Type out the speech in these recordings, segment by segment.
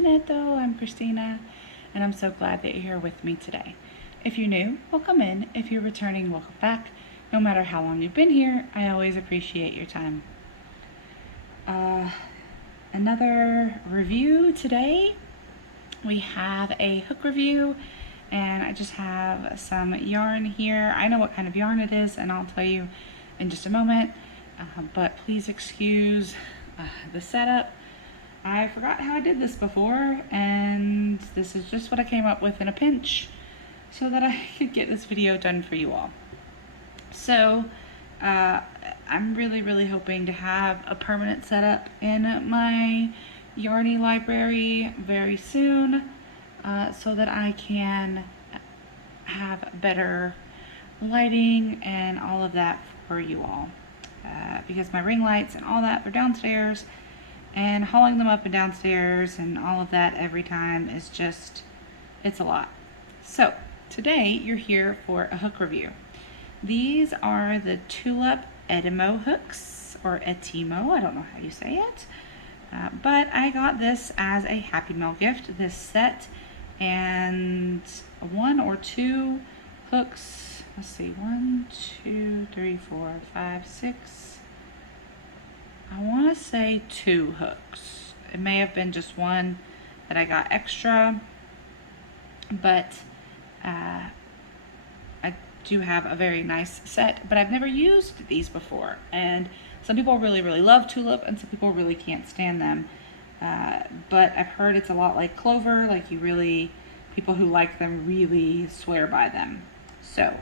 Jeanetto, I'm Christina, and I'm so glad that you're here with me today. If you're new, welcome in. If you're returning, welcome back. No matter how long you've been here, I always appreciate your time. Another review today. We have a hook review, and I just have some yarn here. I know what kind of yarn it is, and I'll tell you in just a moment, but please excuse the setup. I forgot how I did this before, and this is just what I came up with in a pinch so that I could get this video done for you all. So I'm really hoping to have a permanent setup in my Yarny library very soon, so that I can have better lighting and all of that for you all, because my ring lights and all that are downstairs, and hauling them up and downstairs and all of that every time is just, it's a lot. So today you're here for a hook review. These are the Tulip Etimo hooks, or Etimo, I don't know how you say it, but I got this as a Happy Mail gift, this set, and one or two hooks, let's see, 1, 2, 3, 4, 5, 6, I want to say 2 hooks. It may have been just one that I got extra, but I do have a very nice set, but I've never used these before, and some people really love Tulip, and some people really can't stand them, but I've heard it's a lot like Clover, like people who like them really swear by them. So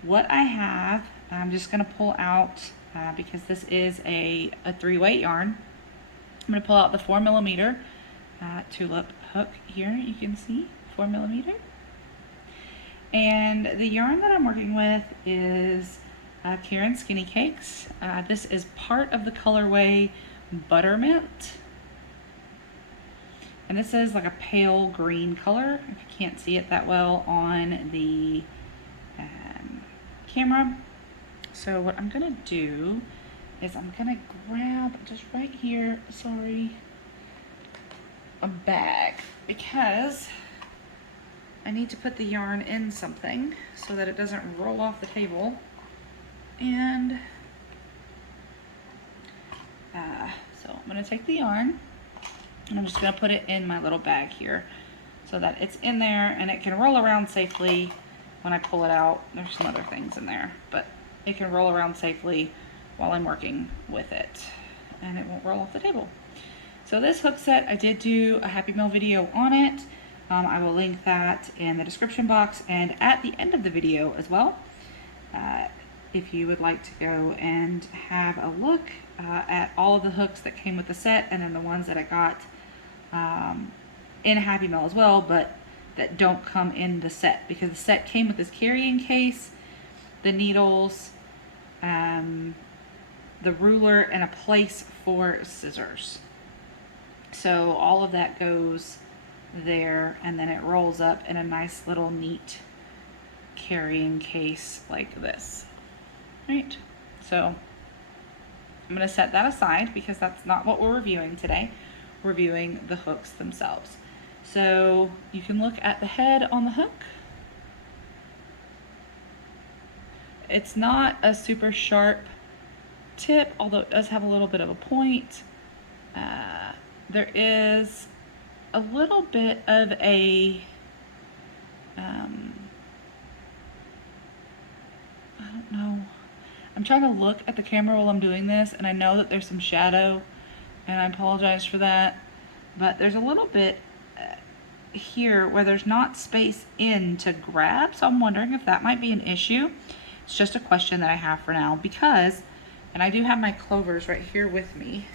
what I have, I'm just going to pull out, because this is a 3-weight yarn. I'm going to pull out the 4mm Tulip hook here. You can see 4mm. And the yarn that I'm working with is Karen Skinny Cakes. This is part of the colorway Buttermint. And this is like a pale green color, if you can't see it that well on the camera. So what I'm gonna do is I'm gonna grab just right here, a bag, because I need to put the yarn in something so that it doesn't roll off the table. And so I'm gonna take the yarn and I'm just gonna put it in my little bag here so that it's in there and it can roll around safely when I pull it out. There's some other things in there, but it can roll around safely while I'm working with it, and it won't roll off the table. So this hook set, I did do a Happy Mail video on it. I will link that in the description box and at the end of the video as well, if you would like to go and have a look at all of the hooks that came with the set, and then the ones that I got in a Happy Mail as well, but that don't come in the set, because the set came with this carrying case, the needles, the ruler, and a place for scissors. So all of that goes there, and then it rolls up in a nice little neat carrying case like this. Right? So I'm going to set that aside because that's not what we're reviewing today. We're reviewing the hooks themselves. So you can look at the head on the hook. It's not a super sharp tip, although it does have a little bit of a point. There is a little bit of a, I don't know. I'm trying to look at the camera while I'm doing this, and I know that there's some shadow, and I apologize for that, but there's a little bit here where there's not space in to grab, so I'm wondering if that might be an issue. It's just a question that I have for now, because, and I do have my clovers right here with me.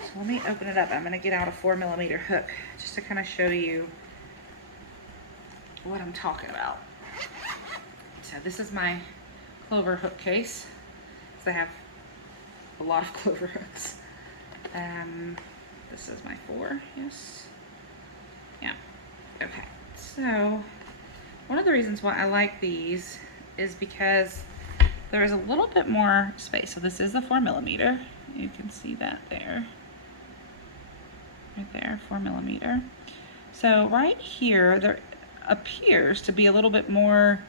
So let me open it up. I'm going to get out a 4mm hook just to kind of show you what I'm talking about. So this is my clover hook case. So I have a lot of clover hooks. This is my 4, yes. Yeah, okay. So one of the reasons why I like these is because there is a little bit more space. So this is a 4mm. You can see that there. right there, 4mm. So right here, there appears to be a little bit more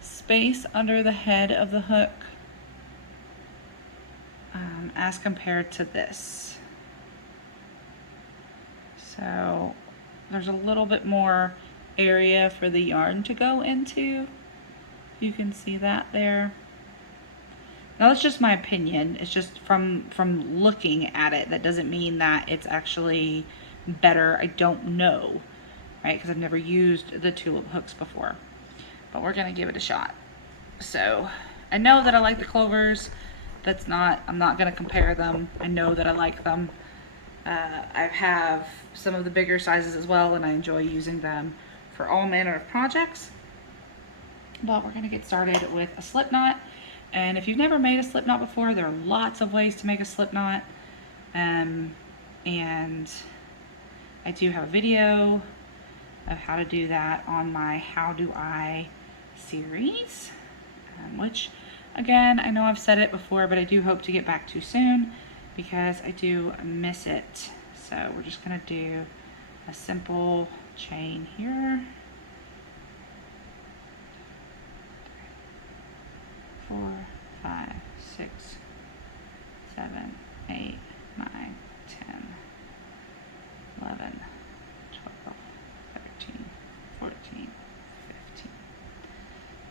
space under the head of the hook as compared to this. So there's a little bit more area for the yarn to go into. You can see that there. Now that's just my opinion. It's just from looking at it. That doesn't mean that it's actually better. I don't know, right? Because I've never used the tulip hooks before. But we're gonna give it a shot. So I know that I like the clovers. I'm not gonna compare them. I know that I like them. I have some of the bigger sizes as well, and I enjoy using them for all manner of projects. But we're gonna get started with a slip knot. And if you've never made a slip knot before, there are lots of ways to make a slip knot. And I do have a video of how to do that on my How Do I series, which again, I know I've said it before, but I do hope to get back to soon because I do miss it. So we're just gonna do a simple chain here. 4, 5, 6, 7, 8, 9, 10, 11, 12, 13, 14, 15.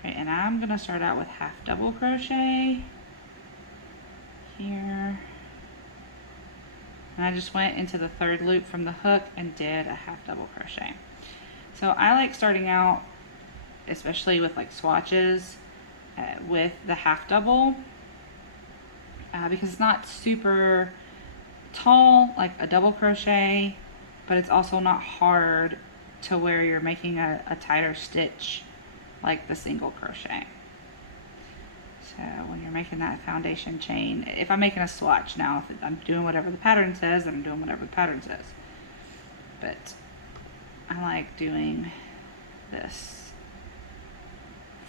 Right, and I'm gonna start out with half double crochet here. And I just went into the third loop from the hook and did a half double crochet. So I like starting out, especially with like swatches, with the half double because it's not super tall like a double crochet, but it's also not hard to where you're making a tighter stitch like the single crochet. So when you're making that foundation chain, if I'm making a swatch now, if I'm doing whatever the pattern says, then I'm doing whatever the pattern says. But I like doing this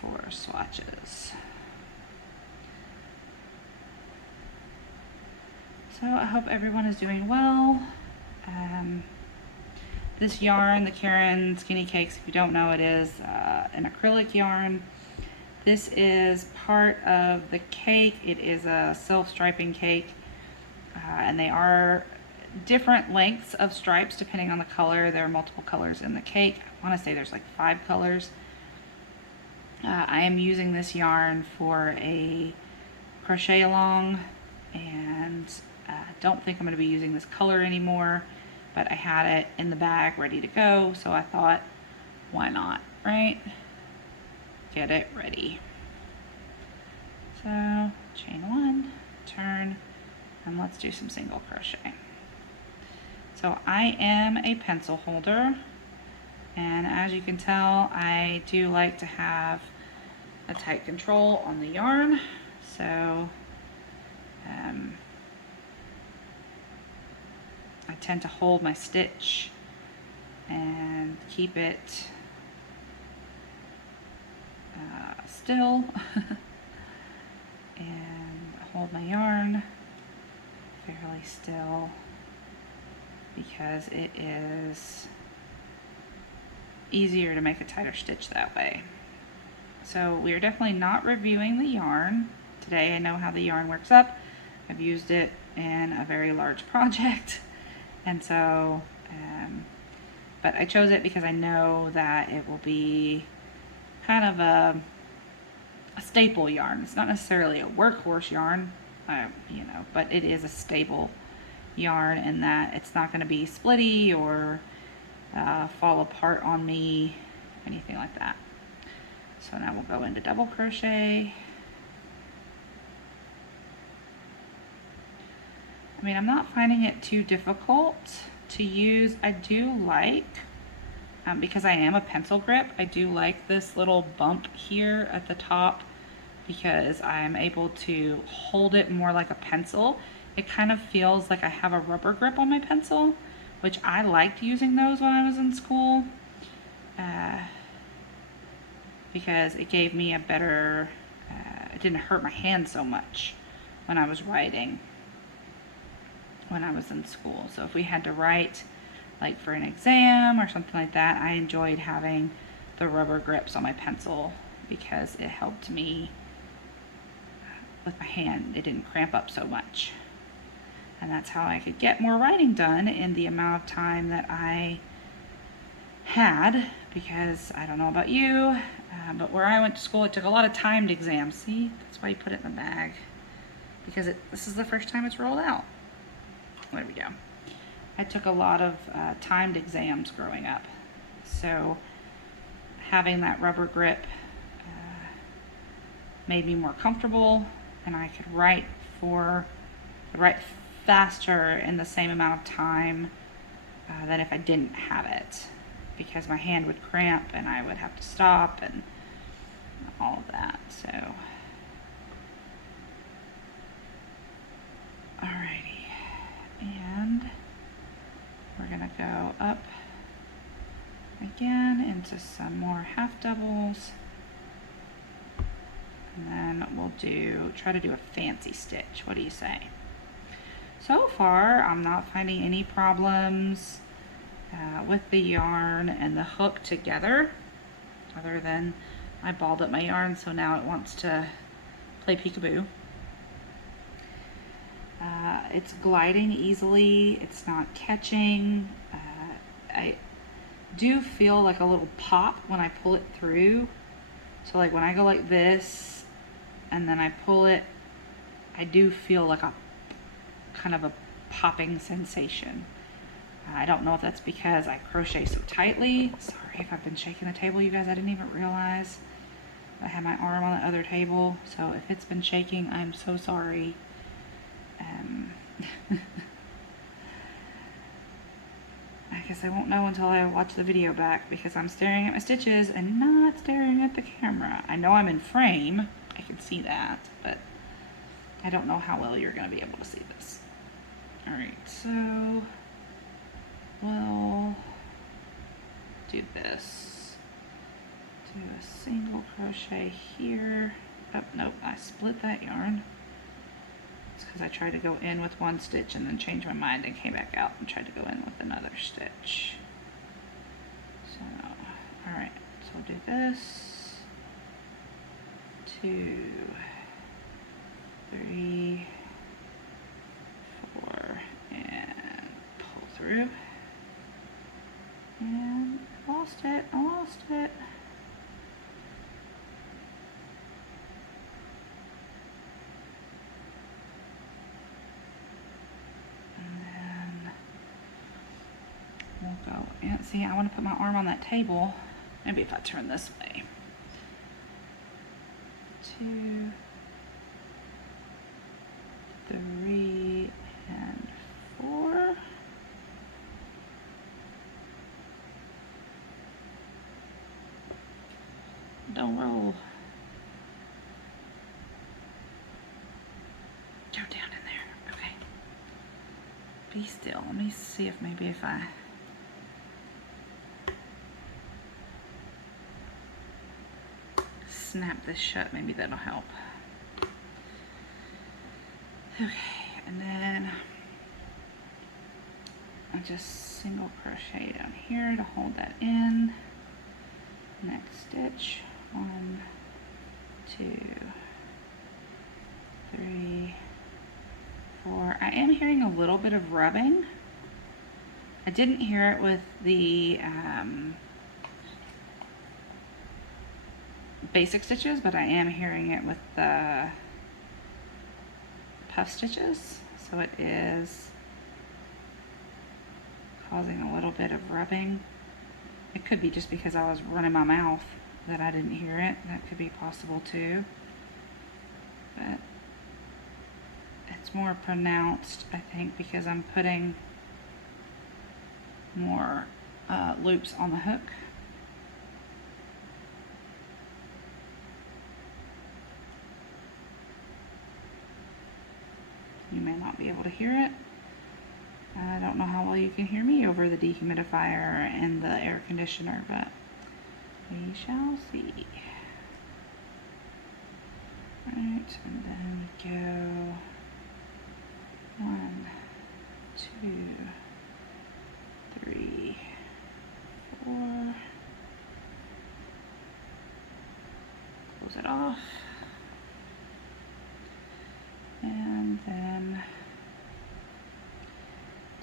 for swatches. So I hope everyone is doing well. This yarn, the Karen Skinny Cakes, if you don't know, it is an acrylic yarn. This is part of the cake. It is a self-striping cake, and they are different lengths of stripes depending on the color. There are multiple colors in the cake. I want to say there's like 5 colors. I am using this yarn for a crochet along, and don't think I'm going to be using this color anymore, but I had it in the bag ready to go, so I thought, why not, right? Get it ready. So chain 1, turn, and let's do some single crochet. So I am a pencil holder, and as you can tell, I do like to have a tight control on the yarn. So I tend to hold my stitch and keep it still and hold my yarn fairly still because it is easier to make a tighter stitch that way. So we are definitely not reviewing the yarn today. I know how the yarn works up. I've used it in a very large project, and so but I chose it because I know that it will be kind of a staple yarn. It's not necessarily a workhorse yarn, you know, but it is a staple yarn in that it's not going to be splitty or fall apart on me, anything like that. So now we'll go into double crochet. I mean, I'm not finding it too difficult to use. I do like, because I am a pencil grip, I do like this little bump here at the top because I'm able to hold it more like a pencil. It kind of feels like I have a rubber grip on my pencil, which I liked using those when I was in school because it gave me a better, it didn't hurt my hand so much when I was writing when I was in school. So if we had to write like for an exam or something like that, I enjoyed having the rubber grips on my pencil because it helped me with my hand. It didn't cramp up so much. And that's how I could get more writing done in the amount of time that I had, because I don't know about you, but where I went to school, it took a lot of timed exams. See, that's why you put it in the bag, because this is the first time it's rolled out. There we go. I took a lot of timed exams growing up, so having that rubber grip made me more comfortable, and I could write faster in the same amount of time than if I didn't have it, because my hand would cramp and I would have to stop and all of that. So, alrighty, and we're gonna go up again into some more half doubles, and then we'll try to do a fancy stitch. What do you say? So far, I'm not finding any problems with the yarn and the hook together, other than I balled up my yarn, so now it wants to play peekaboo. It's gliding easily, it's not catching. I do feel like a little pop when I pull it through. So like when I go like this and then I pull it, I do feel like a kind of a popping sensation. I don't know if that's because I crochet so tightly. Sorry if I've been shaking the table, you guys. I didn't even realize I had my arm on the other table. So if it's been shaking, I'm so sorry. I guess I won't know until I watch the video back, because I'm staring at my stitches and not staring at the camera. I know I'm in frame. I can see that, but I don't know how well you're going to be able to see this. Alright, so we'll do this. Do a single crochet here. Oh, nope, I split that yarn. It's because I tried to go in with one stitch and then changed my mind and came back out and tried to go in with another stitch. So, alright, so we'll do this. 2, 3, 4, and pull through. And I lost it. We'll go and see, I want to put my arm on that table. Maybe if I turn this way. 2, 3, and 4. Don't roll. Go down in there. Okay. Be still. Let me see if maybe if I snap this shut, maybe that'll help. Okay, and then I just single crochet down here to hold that in. Next stitch, 1, 2, 3, 4. I am hearing a little bit of rubbing. I didn't hear it with the basic stitches, but I am hearing it with the puff stitches, so it is causing a little bit of rubbing. It could be just because I was running my mouth that I didn't hear it. That could be possible too, but it's more pronounced, I think, because I'm putting more loops on the hook. You may not be able to hear it. I don't know how well you can hear me over the dehumidifier and the air conditioner, but we shall see. Alright, and then we go 1, 2, 3, 4, close it off, and then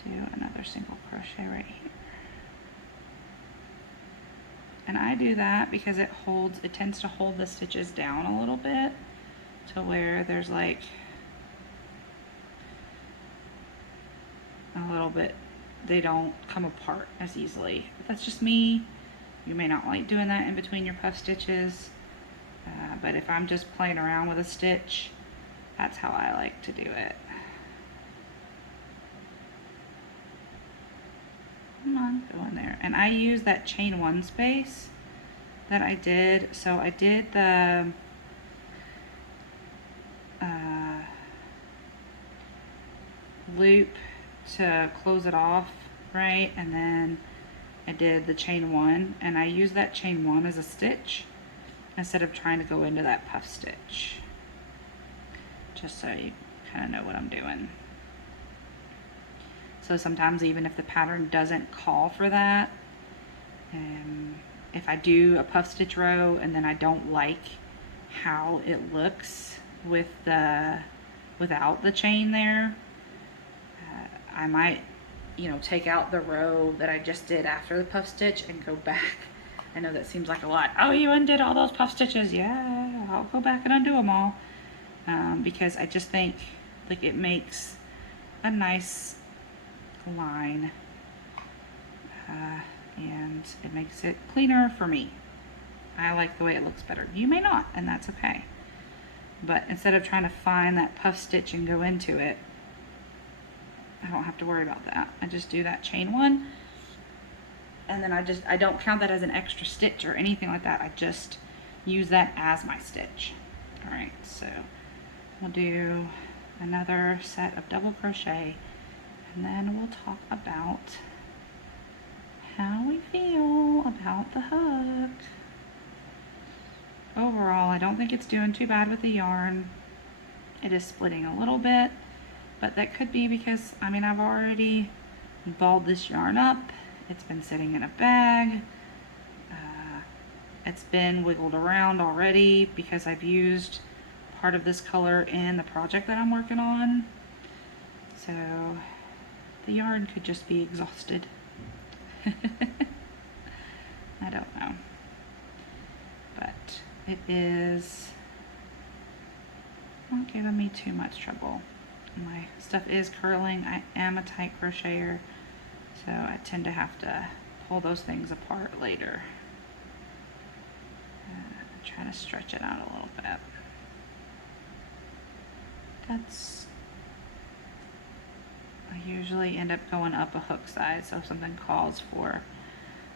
do another single crochet right here. And I do that because it tends to hold the stitches down a little bit to where there's like a little bit, they don't come apart as easily. But that's just me. You may not like doing that in between your puff stitches, but if I'm just playing around with a stitch, that's how I like to do it. Come on, go in there. And I use that chain 1 space that I did. So I did the loop to close it off, right? And then I did the chain 1, and I use that chain 1 as a stitch instead of trying to go into that puff stitch. Just so you kind of know what I'm doing. So sometimes even if the pattern doesn't call for that, if I do a puff stitch row and then I don't like how it looks with without the chain there, I might, take out the row that I just did after the puff stitch and go back. I know that seems like a lot. Oh, you undid all those puff stitches. Yeah, I'll go back and undo them all. Because I just think like it makes a nice line, and it makes it cleaner for me. I like the way it looks better. You may not, and that's okay. But instead of trying to find that puff stitch and go into it, I don't have to worry about that. I just do that chain 1, and then I don't count that as an extra stitch or anything like that. I just use that as my stitch. All right, so we'll do another set of double crochet, and then we'll talk about how we feel about the hook. Overall, I don't think it's doing too bad with the yarn. It is splitting a little bit, but that could be because, I've already balled this yarn up. It's been sitting in a bag. It's been wiggled around already because I've used part of this color in the project that I'm working on. So the yarn could just be exhausted. I don't know. But it is not giving me too much trouble. My stuff is curling. I am a tight crocheter, so I tend to have to pull those things apart later. Try to stretch it out a little bit. I usually end up going up a hook size, so if something calls for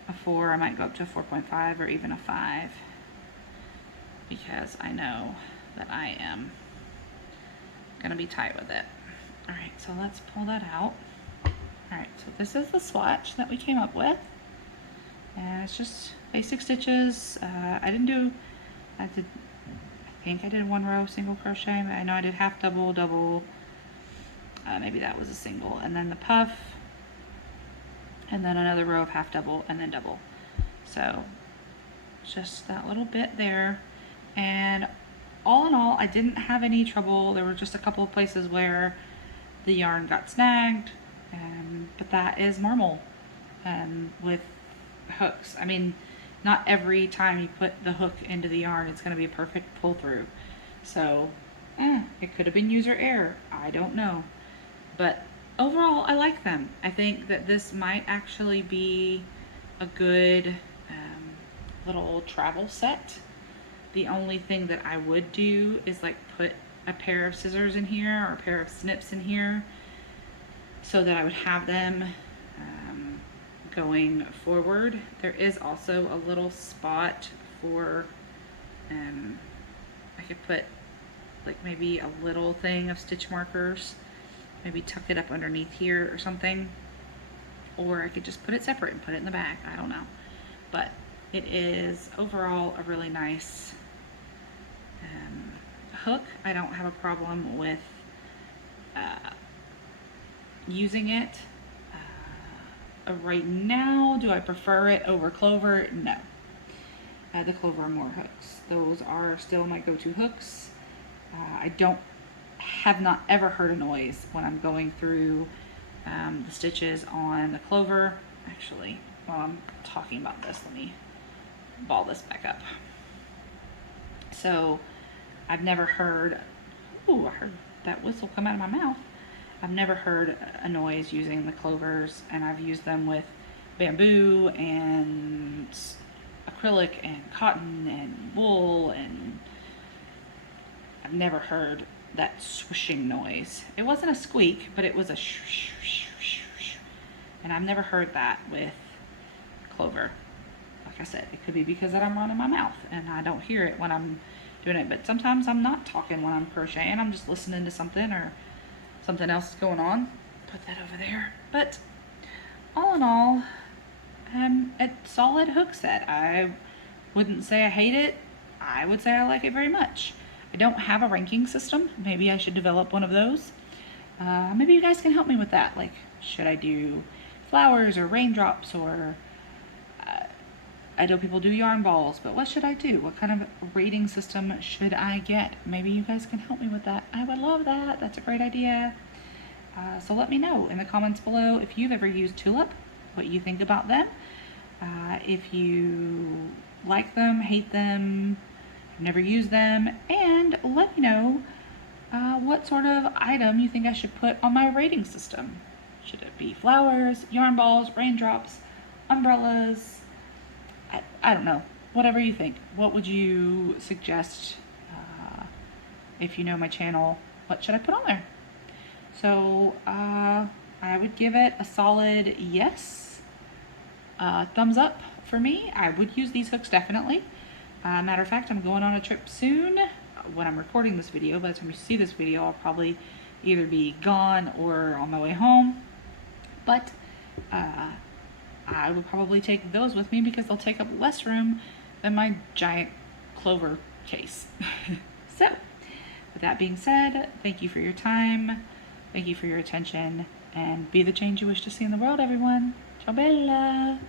a 4, I might go up to a 4.5 or even a 5, because I know that I am gonna be tight with it. All right, so let's pull that out. All right, so this is the swatch that we came up with, and it's just basic stitches. I think I did 1 row single crochet. I know I did half double, double, maybe that was a single, and then the puff, and then another row of half double, and then double. So just that little bit there, and all in all, I didn't have any trouble. There were just a couple of places where the yarn got snagged, but that is normal with hooks. Not every time you put the hook into the yarn, it's going to be a perfect pull through. So it could have been user error. I don't know. But overall, I like them. I think that this might actually be a good little travel set. The only thing that I would do is like put a pair of scissors in here or a pair of snips in here so that I would have them going forward. There is also a little spot for I could put like maybe a little thing of stitch markers, maybe tuck it up underneath here or something, or I could just put it separate and put it in the bag. I don't know, but it is overall a really nice hook. I don't have a problem with using it. right now. Do I prefer it over clover? No. The clover are more hooks. Those are still my go-to hooks. I have not ever heard a noise when I'm going through the stitches on the clover. Actually, while I'm talking about this, let me ball this back up. So I've never heard, ooh, I heard that whistle come out of my mouth. I've never heard a noise using the clovers, and I've used them with bamboo and acrylic and cotton and wool, and I've never heard that swishing noise. It wasn't a squeak, but it was a shh, shh, shh, shh, shh. And I've never heard that with clover. Like I said, it could be because that I'm running my mouth and I don't hear it when I'm doing it, but sometimes I'm not talking when I'm crocheting. I'm just listening to something or something else is going on. Put that over there. But all in all, a solid hook set. I wouldn't say I hate it. I would say I like it very much. I don't have a ranking system. Maybe I should develop one of those. Maybe you guys can help me with that. Like, should I do flowers or raindrops, or I know people do yarn balls, but what should I do? What kind of rating system should I get? Maybe you guys can help me with that. I would love that. That's a great idea. So let me know in the comments below if you've ever used Tulip, what you think about them. If you like them, hate them, have never used them, and let me know what sort of item you think I should put on my rating system. Should it be flowers, yarn balls, raindrops, umbrellas? I don't know. Whatever you think. What would you suggest? If you know my channel, what should I put on there? So I would give it a solid yes. Thumbs up for me. I would use these hooks definitely. Matter of fact, I'm going on a trip soon. When I'm recording this video, by the time you see this video, I'll probably either be gone or on my way home. But I would probably take those with me because they'll take up less room than my giant clover case. So, with that being said, thank you for your time, thank you for your attention, and be the change you wish to see in the world, everyone. Ciao bella!